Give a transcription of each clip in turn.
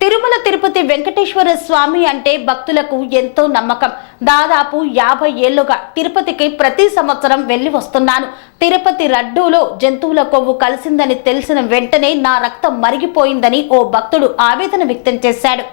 తిరుమల తిరుపతి వెంకటేశ్వర స్వామి అంటే భక్తులకు ఎంతో నమ్మకం. దాదాపు 50 ఏళ్లుగా తిరుపతికి ప్రతి సంవత్సరం వెళ్లి వస్తున్నాను. తిరుపతి లడ్డూలో జంతువుల కొవ్వు కలిసిందని తెలిసిన వెంటనే నా రక్తం మరిగిపోయిందని ఓ భక్తుడు ఆవేదన వ్యక్తం చేశాడు.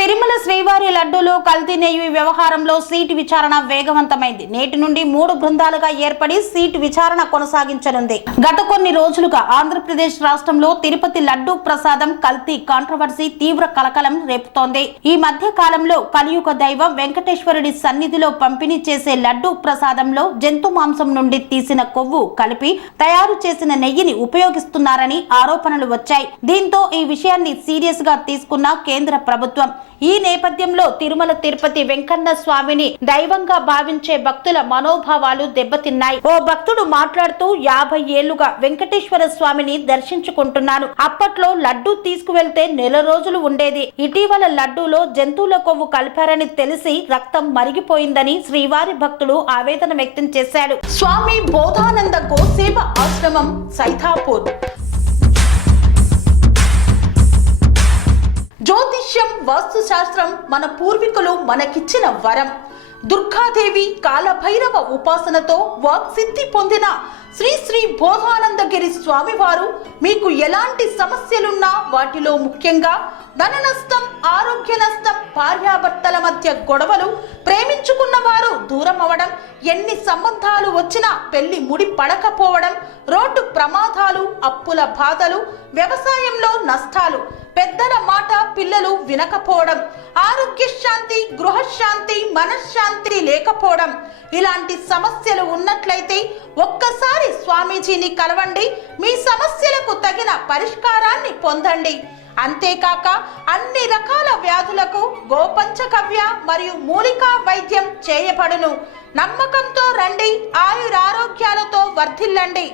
తిరుమల శ్రీవారి లడ్డూలో కల్తీ నెయ్యి వ్యవహారంలో సీటు విచారణ వేగవంతమైంది. నేటి నుండి 3 బృందాలుగా ఏర్పడి సీటు విచారణ కొనసాగించనుంది. గత కొన్ని రోజులుగా ఆంధ్రప్రదేశ్ రాష్ట్రంలో తిరుపతి లడ్డూ ప్రసాదం కల్తీ కాంట్రవర్సీ తీవ్ర కలకలం రేపుతోంది. ఈ మధ్య కాలంలో కలియుగ దైవం వెంకటేశ్వరుడి సన్నిధిలో పంపిణీ చేసే లడ్డూ ప్రసాదంలో జంతు మాంసం నుండి తీసిన కొవ్వు కలిపి తయారు చేసిన నెయ్యిని ఉపయోగిస్తున్నారని ఆరోపణలు వచ్చాయి. దీంతో ఈ విషయాన్ని సీరియస్ గా తీసుకున్న కేంద్ర ప్రభుత్వం ఈ నేపథ్యంలో తిరుమల తిరుపతి వెంకన్న స్వామిని దైవంగా భావించే భక్తుల మనోభావాలు దెబ్బతిన్నాయి. ఓ భక్తుడు మాట్లాడుతూ 50 ఏళ్లుగా వెంకటేశ్వర స్వామిని దర్శించుకుంటున్నాను. అప్పట్లో లడ్డూ తీసుకువెళ్తే నెల రోజులు ఉండేది. ఇటీవల లడ్డూలో జంతువుల కొవ్వు కలిపారని తెలిసి రక్తం మరిగిపోయిందని శ్రీవారి భక్తుడు ఆవేదన వ్యక్తం చేశాడు. స్వామి బోధానంద గోసేవ ఆశ్రమం సైథాపూర్. జ్యోతిష్యం, వాస్తు శాస్త్రం మన పూర్వీకులు మనకిచ్చిన వరం. దుర్గాదేవి, కాలభైరవ ఉపాసనతో వాక్సిద్ధి పొందిన శ్రీ శ్రీ బోధానందగిరి స్వామివారు మీకు ఎలాంటి సమస్యలున్నా, వాటిలో ముఖ్యంగా ధన నష్టం, ఆరోగ్య నష్టం, భార్యాభర్తల మధ్య గొడవలు, ప్రేమించుకున్న వారు దూరం అవడం, ఎన్ని సంబంధాలు వచ్చినా పెళ్లి ముడి పడకపోవడం, రోడ్డు ప్రమాదాలు, అప్పుల బాధలు, వ్యవసాయంలో నష్టాలు, పెద్దల మాట పిల్లలు వినకపోవడం, ఆరోగ్య శాంతి, గృహశాంతి, మనశ్శాంతి లేకపోవడం, ఇలాంటి సమస్యలు ఉన్నట్లయితే ఒక్కసారి స్వామీజీని కలవండి. మీ సమస్యలకు తగిన పరిష్కారాన్ని పొందండి. అంతేకాక అన్ని రకాల వ్యాధులకు గోపంచగవ్య మరియు మూలికా వైద్యం చేయబడును. నమ్మకంతో రండి, ఆయురారోగ్యాలతో వర్ధిల్లండి.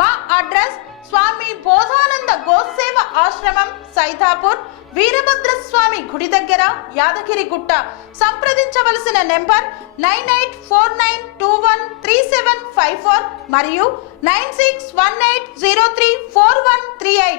మా అడ్రస్ స్వామి బోధానంద గోసేవ ఆశ్రమం సైథాపూర్, వీరభద్రస్వామి గుడి దగ్గర, యాదగిరిగుట్ట. సంప్రదించవలసిన నెంబర్ 9849213754 మరియు 9618034138.